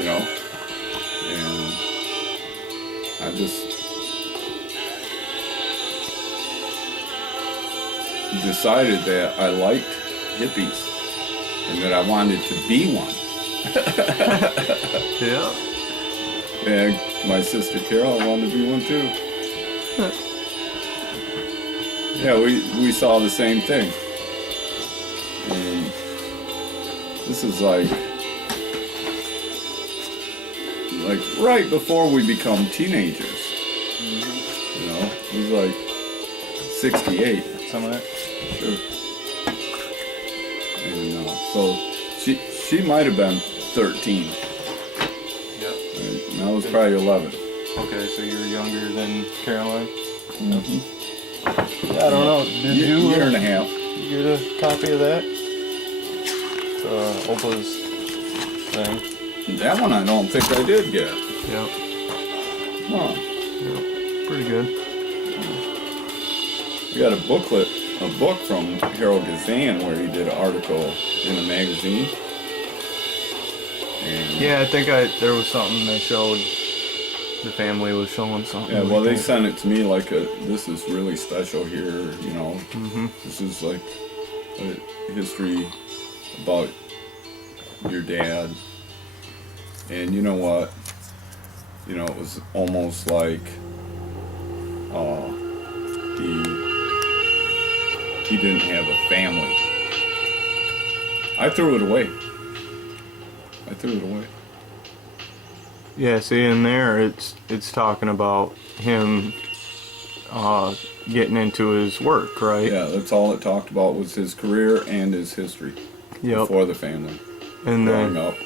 you know, and I just decided that I liked hippies and that I wanted to be one. Yeah. And my sister Carol wanted to be one too. Yeah, we saw the same thing. And this is like right before we become teenagers. You know, it was like 68. Some of that. Sure. And so she might have been 13. Yep. And I was probably 11. Okay, so you're younger than Caroline? Mm-hmm. Yeah, I don't know. Did you year and a half. get a copy of that? Opa's thing. That one I don't think I did get. Yep. Huh. Yep. Pretty good. We got a book from Harold Gazan where he did an article in a magazine. And Yeah, I think there was something they showed. The family was showing something. yeah, well, they sent it to me like this is really special here, you know. Mm-hmm. This is like a history about your dad. And you know what? You know, it was almost like he didn't have a family. I threw it away. Yeah, see, in there, it's talking about him getting into his work, right? Yeah, that's all it talked about was his career and his history before the family. And growing up.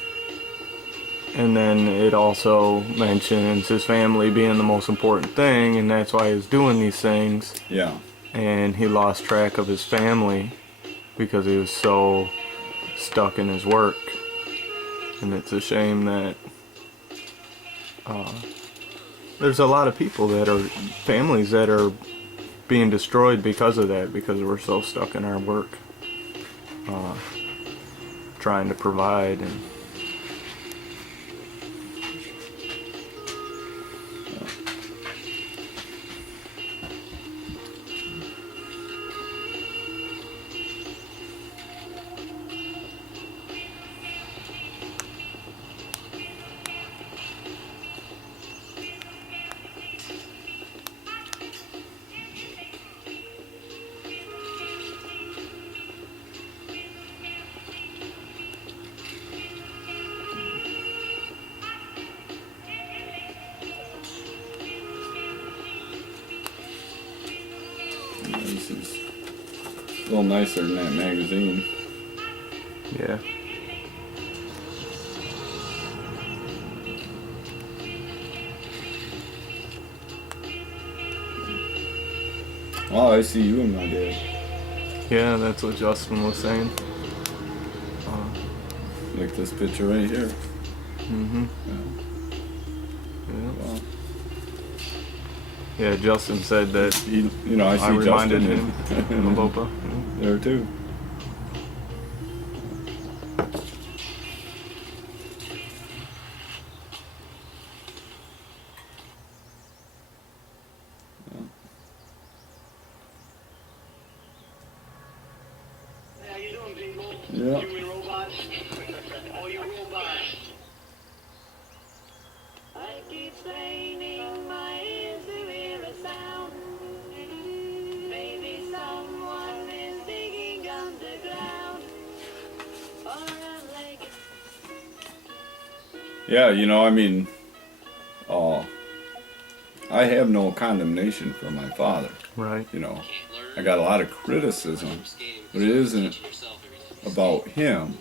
And then it also mentions his family being the most important thing, and that's why he was doing these things. Yeah. And he lost track of his family because he was so stuck in his work. And it's a shame that there's a lot of people that are families that are being destroyed because of that, because we're so stuck in our work, trying to provide. And This is a little nicer than that magazine. yeah. Oh, I see you and my dad. Yeah, that's what Justin was saying. Like this picture right here. Mm-hmm. Yeah. Yeah. Well, Yeah, Justin said that he, you know, I see reminded Justin him of Opa. there too. How you doing, people? Yeah. Human robots? All you robots? I keep straining my ears to hear a sound. Maybe someone is digging underground. Or a lake. Yeah, you know, I mean, I have no condemnation for my father. Right. You know, I got a lot of criticism, but it isn't about him.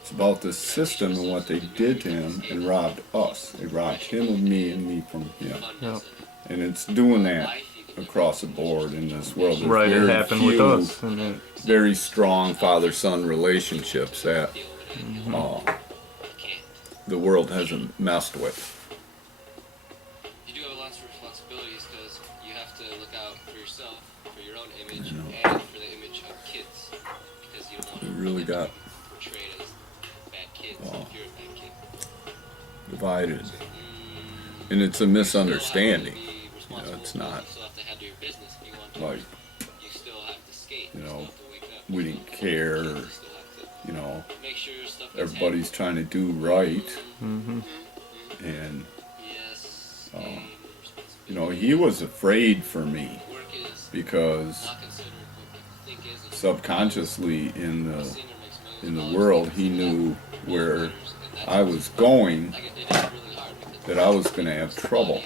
It's about the system and what they did to him and robbed us. They robbed him of me and me from him. Yep. And it's doing that across the board in this world. There's Right, it very happened with few us. And it, very strong father-son relationships that the world hasn't messed with. You do have lots of responsibilities because you have to look out for yourself, for your own image, and for the image of kids. Because you don't want We really got portrayed as bad kids if you're a bad kid. divided. And it's a misunderstanding. You know, it's not like, you know, we didn't care, or, you know, everybody's trying to do right. Mm-hmm. And, you know, he was afraid for me because subconsciously in the world he knew where I was going, that I was going to have trouble.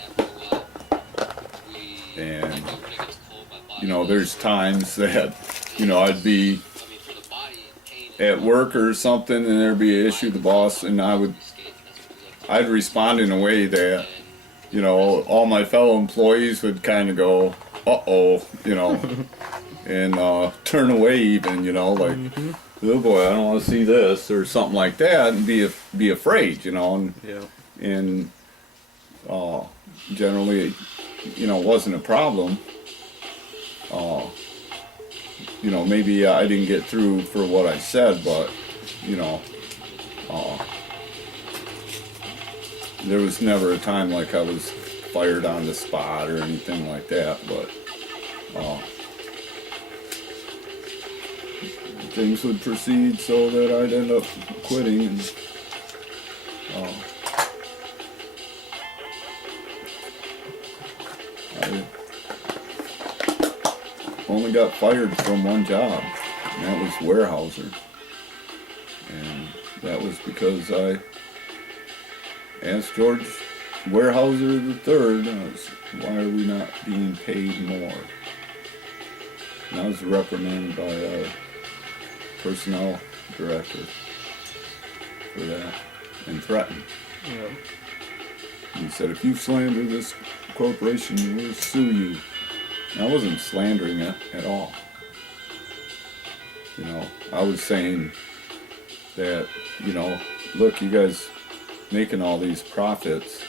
And, you know, there's times that, you know, I'd be at work or something and there'd be an issue, the boss, and I'd respond in a way that, you know, all my fellow employees would kind of go, uh-oh, you know, and turn away even, you know, like, oh boy, I don't want to see this, or something like that, and be afraid, you know, and, Yeah. and generally, you know, wasn't a problem. You know, maybe I didn't get through for what I said, but, you know, there was never a time like I was fired on the spot or anything like that, but things would proceed so that I'd end up quitting, and I only got fired from one job, and that was Warehouser. And that was because I asked George Warehouser III, why are we not being paid more? And I was reprimanded by our personnel director for that, and threatened. Yeah. He said, if you slander this corporation, we'll sue you. And I wasn't slandering it at all. You know, I was saying that, you know, look, you guys making all these profits,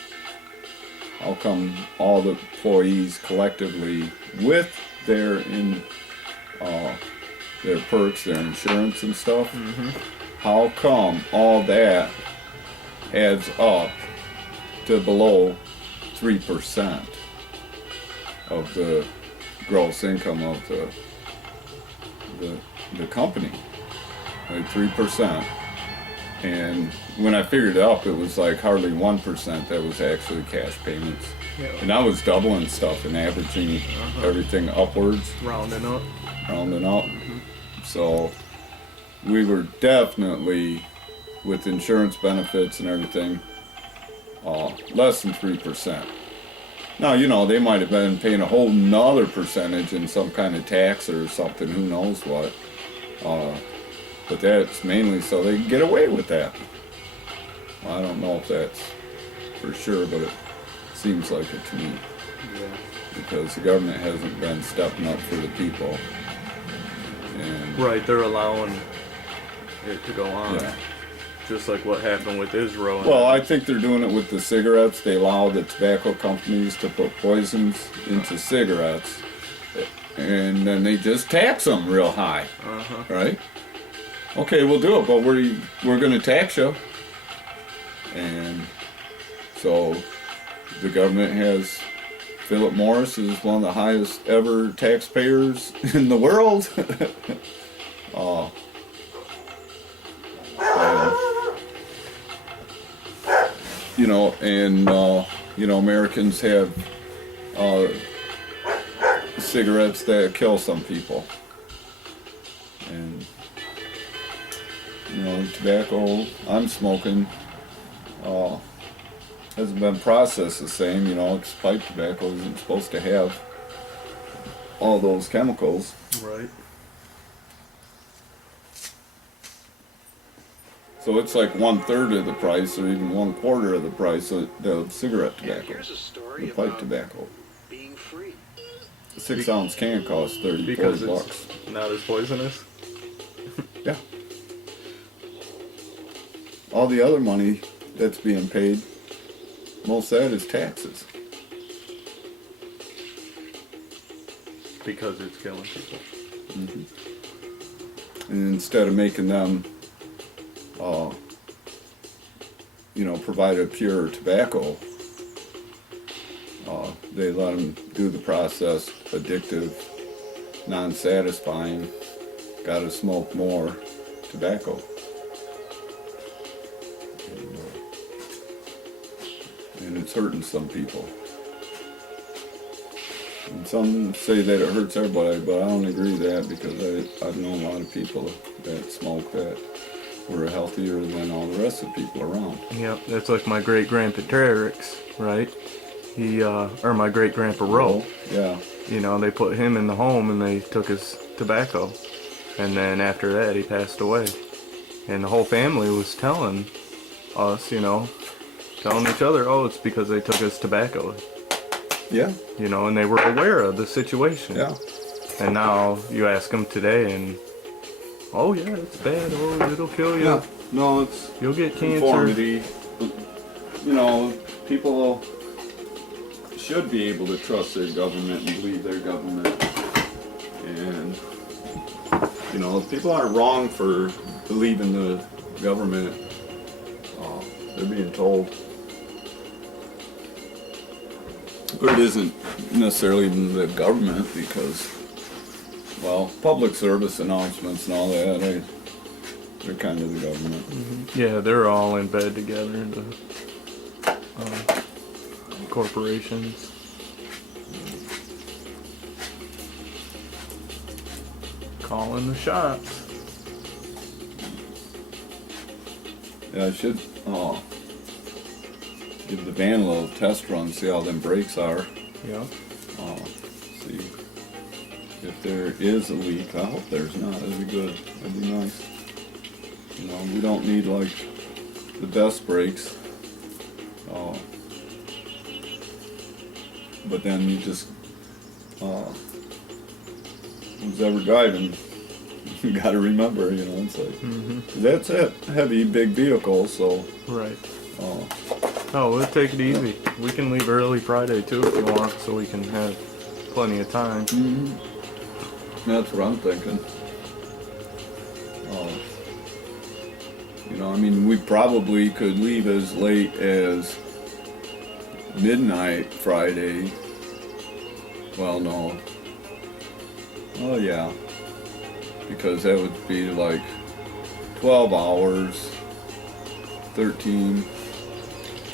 how come all the employees collectively with their perks, their insurance and stuff, how come all that adds up to below 3% of the gross income of the company? Like 3%. And when I figured it up, it was like hardly 1% that was actually cash payments. Yeah. And I was doubling stuff and averaging everything upwards, Rounding up. rounding up. So we were definitely, with insurance benefits and everything, less than 3%. Now, you know, they might have been paying a whole nother percentage in some kind of tax or something, who knows what. But that's mainly so they can get away with that. Well, I don't know if that's for sure, but it seems like it to me. Yeah. Because the government hasn't been stepping up for the people. And Right, they're allowing it to go on. yeah. Just like what happened with Israel. Well, I think they're doing it with the cigarettes. They allow the tobacco companies to put poisons into cigarettes, and then they just tax them real high, right? Okay, we'll do it, but we're going to tax you. And so the government has, Philip Morris is one of the highest ever taxpayers in the world. You know, and you know, Americans have cigarettes that kill some people, and you know, tobacco I'm smoking hasn't been processed the same. You know, 'cause pipe tobacco isn't supposed to have all those chemicals. Right. So it's like 1/3 of the price, or even 1/4 of the price of the cigarette Yeah, tobacco, here's a story the pipe about tobacco. being free. A 6-ounce can costs $30 Because bucks. it's not as poisonous. Yeah. All the other money that's being paid, most of that is taxes. Because it's killing people. And instead of making them, provided pure tobacco. They let them do the process, addictive, non-satisfying, gotta smoke more tobacco. And it's hurting some people. And some say that it hurts everybody, but I don't agree with that because I've known a lot of people that smoke that were healthier than all the rest of the people around. Yep, that's like my great-grandpa Terex, right? He, or my great-grandpa Roe. Yeah. They put him in the home and they took his tobacco. And then after that, he passed away. And the whole family was telling us, telling each other, oh, it's because they took his tobacco. Yeah. And they were aware of the situation. Yeah. And now you ask them today and, oh yeah, it's bad, oh, it'll kill you. Yeah. No, it's You'll get cancer. conformity. People should be able to trust their government and believe their government. And, if people aren't wrong for believing the government, they're being told. But it isn't necessarily even the government because, public service announcements and all that, they're kind of the government. Mm-hmm. Yeah, they're all in bed together, the corporations. Calling the shots. Yeah, I should give the van a little test run, see how them brakes are. Yeah. See if there is a leak. I hope there's not. That'd be good. That'd be nice. We don't need like the best brakes. But then you just who's ever driving, you gotta remember, it's like that's a heavy, big vehicle, so. Right. Oh, we'll take it easy. We can leave early Friday too if you want, so we can have plenty of time. That's what I'm thinking. We probably could leave as late as midnight Friday. Well, no. Oh, yeah. Because that would be like 12 hours, 13,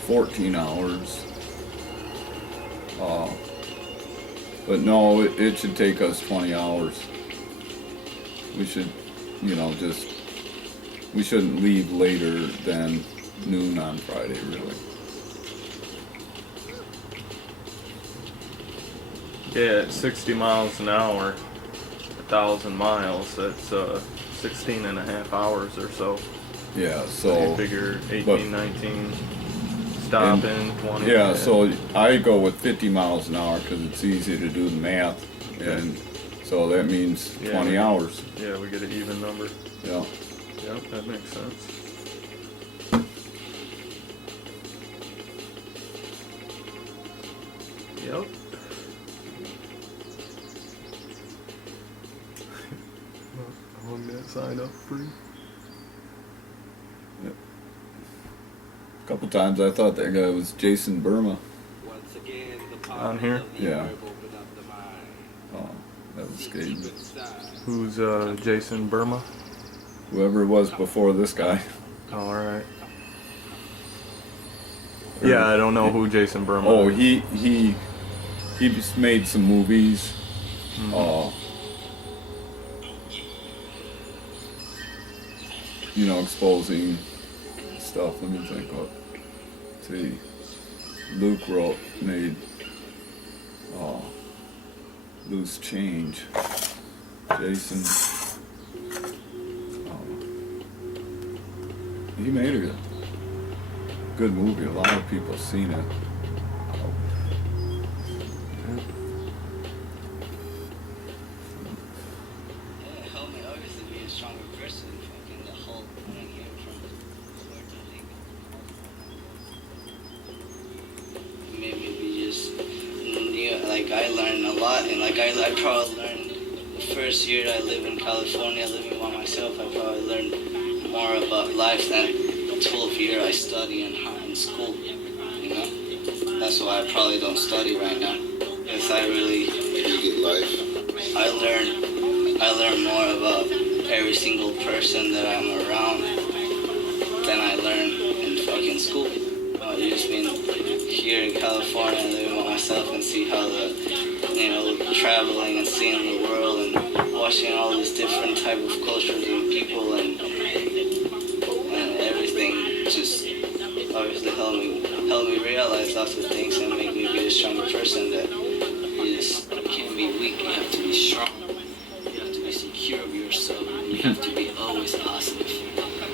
14 hours. But no, it should take us 20 hours. We should, we shouldn't leave later than noon on Friday, really. Yeah, at 60 miles an hour, 1,000 miles, that's 16 and a half hours or so. Yeah, So you figure 18, 19, stopping, 20. Yeah, so I go with 50 miles an hour because it's easy to do the math. And so that means 20 hours. Yeah, we get an even number. Yeah. Yep, that makes sense. Yep. I want that sign up free. A couple times I thought that guy was Jason Burma. Once again, the On here? Yeah. Oh, that was skating. Who's Jason Burma? Whoever it was before this guy. Oh, alright. Yeah, I don't know who Jason Burma Oh, is. he just made some movies. Exposing stuff. Let me think what. See, Luke made Loose Change. Jason. He made a good movie. A lot of people have seen it. It helped me obviously be a stronger person. Fucking the whole running here from work to made me be just like I learned a lot, and like I probably learned the first year I lived in California, living by myself. I probably learned more about life than the 12 year I study in in school, you know? That's why I probably don't study right now. Because I really... You get life. I learn more about every single person that I'm around than I learn in fucking school. I've just been here in California living by myself and see how traveling and seeing the world and watching all these different type of cultures and people and everything just obviously helped me realize lots of things and make me be a stronger person. That you can't be weak, you have to be strong. You have to be secure of yourself. You have to be always positive.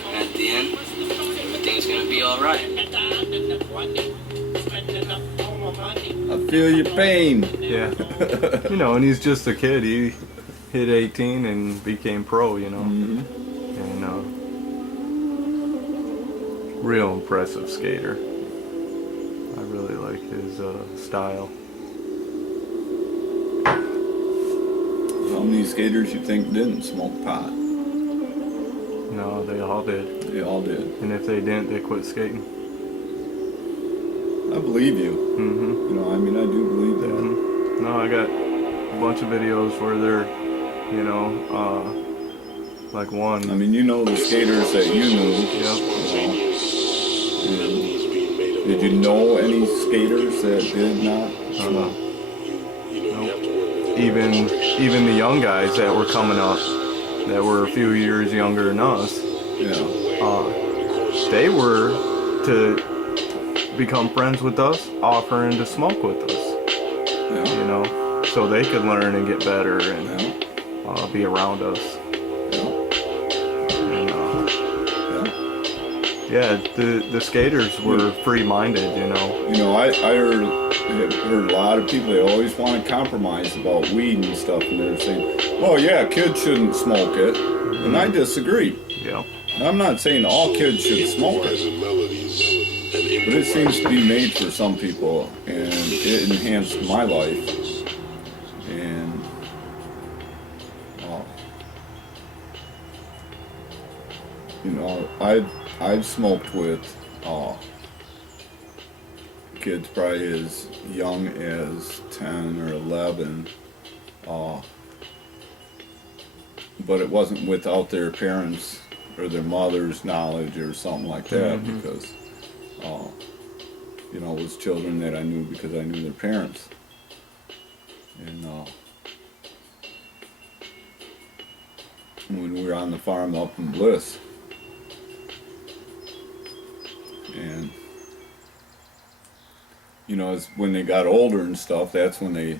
And at the end, everything's gonna be alright. I feel your pain. Yeah. You know, and he's just a kid. He hit 18 and became pro, you know. Mm-hmm. And real impressive skater. I really like his style. How many skaters you think didn't smoke pot? No, they all did. They all did. And if they didn't, they quit skating. I believe you. Mm-hmm. You know, I mean, I do believe that. Mm-hmm. No, I got a bunch of videos where they're, you know, like one. I mean, you know the skaters that you knew. Yep. Did you know any skaters that did not? Nope. Even the young guys that were coming up, that were a few years younger than us, Yeah. they were to become friends with us, offering to smoke with us. Yeah. You know, so they could learn and get better and Yeah. be around us. Yeah. And, Yeah. yeah, the skaters were free-minded, you know. You know, I heard a lot of people, they always want to compromise about weed and stuff, and they're saying, well, yeah, kids shouldn't smoke it. And I disagree. Yeah. I'm not saying all kids should smoke it, but it seems to be made for some people, and it enhanced my life. And you know, I've smoked with kids probably as young as 10 or 11, but it wasn't without their parents or their mother's knowledge or something like that. Mm-hmm. Because you know, it was children that I knew because I knew their parents. And when we were on the farm up in Bliss, and you know, as when they got older and stuff, that's when they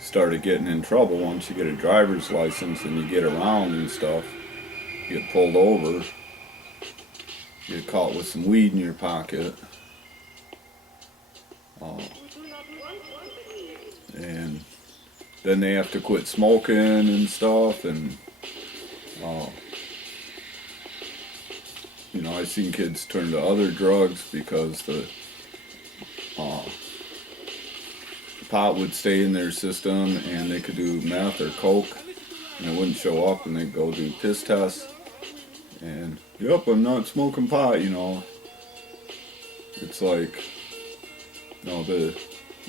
started getting in trouble. Once you get a driver's license and you get around and stuff, you get pulled over, you get caught with some weed in your pocket, and then they have to quit smoking and stuff. And you know, I've seen kids turn to other drugs because the pot would stay in their system, and they could do meth or coke, and it wouldn't show up, and they'd go do piss tests, and yep, I'm not smoking pot, you know. It's like, no, the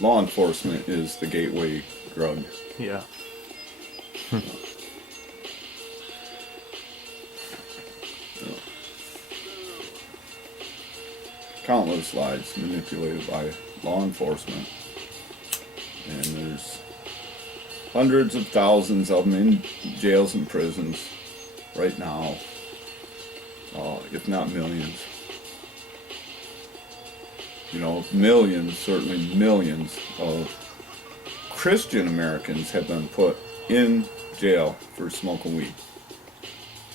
law enforcement is the gateway drug. Yeah. Countless lives manipulated by law enforcement. And there's hundreds of thousands of them in jails and prisons right now, if not millions. You know, millions, certainly millions of Christian Americans have been put in jail for smoking weed.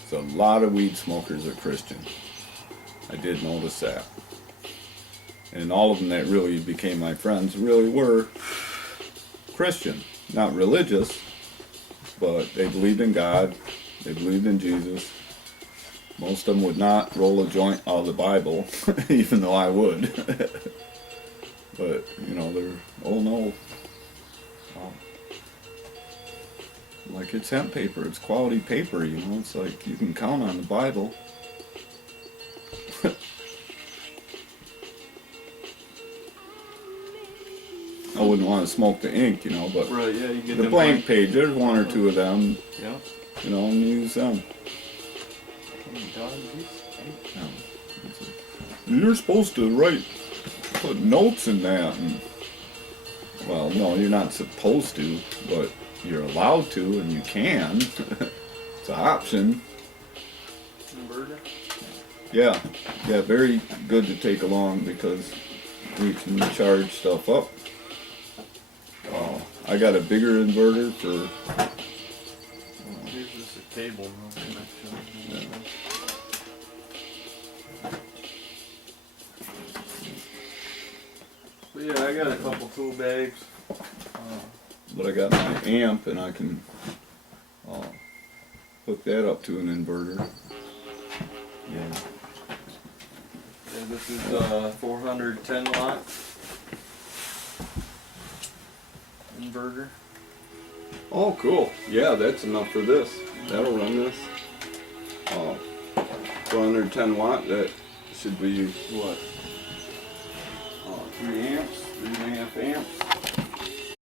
So a lot of weed smokers are Christian. I did notice that. And all of them that really became my friends really were Christian, not religious, but they believed in God, they believed in Jesus. Most of them would not roll a joint out of the Bible, even though I would. But, you know, they're, oh no. Like, it's hemp paper, it's quality paper, you know, it's like you can count on the Bible. I wouldn't want to smoke the ink, you know, but Right, yeah, you get the them blank page, there's one or two of them, Yeah. you know, and use them. You're supposed to put notes in that. And, well, no, you're not supposed to, but you're allowed to, and you can. It's an option. Burger? Yeah, very good to take along because we can charge stuff up. I got a bigger inverter for. Here's just a cable connection. But yeah, I got a couple tool bags. But I got my amp and I can hook that up to an inverter. Yeah, this is 410 watt inverter. Oh, cool. Yeah, that's enough for this. That'll run this. 410 watt, that should be what? 3 amps, 3.5 amps.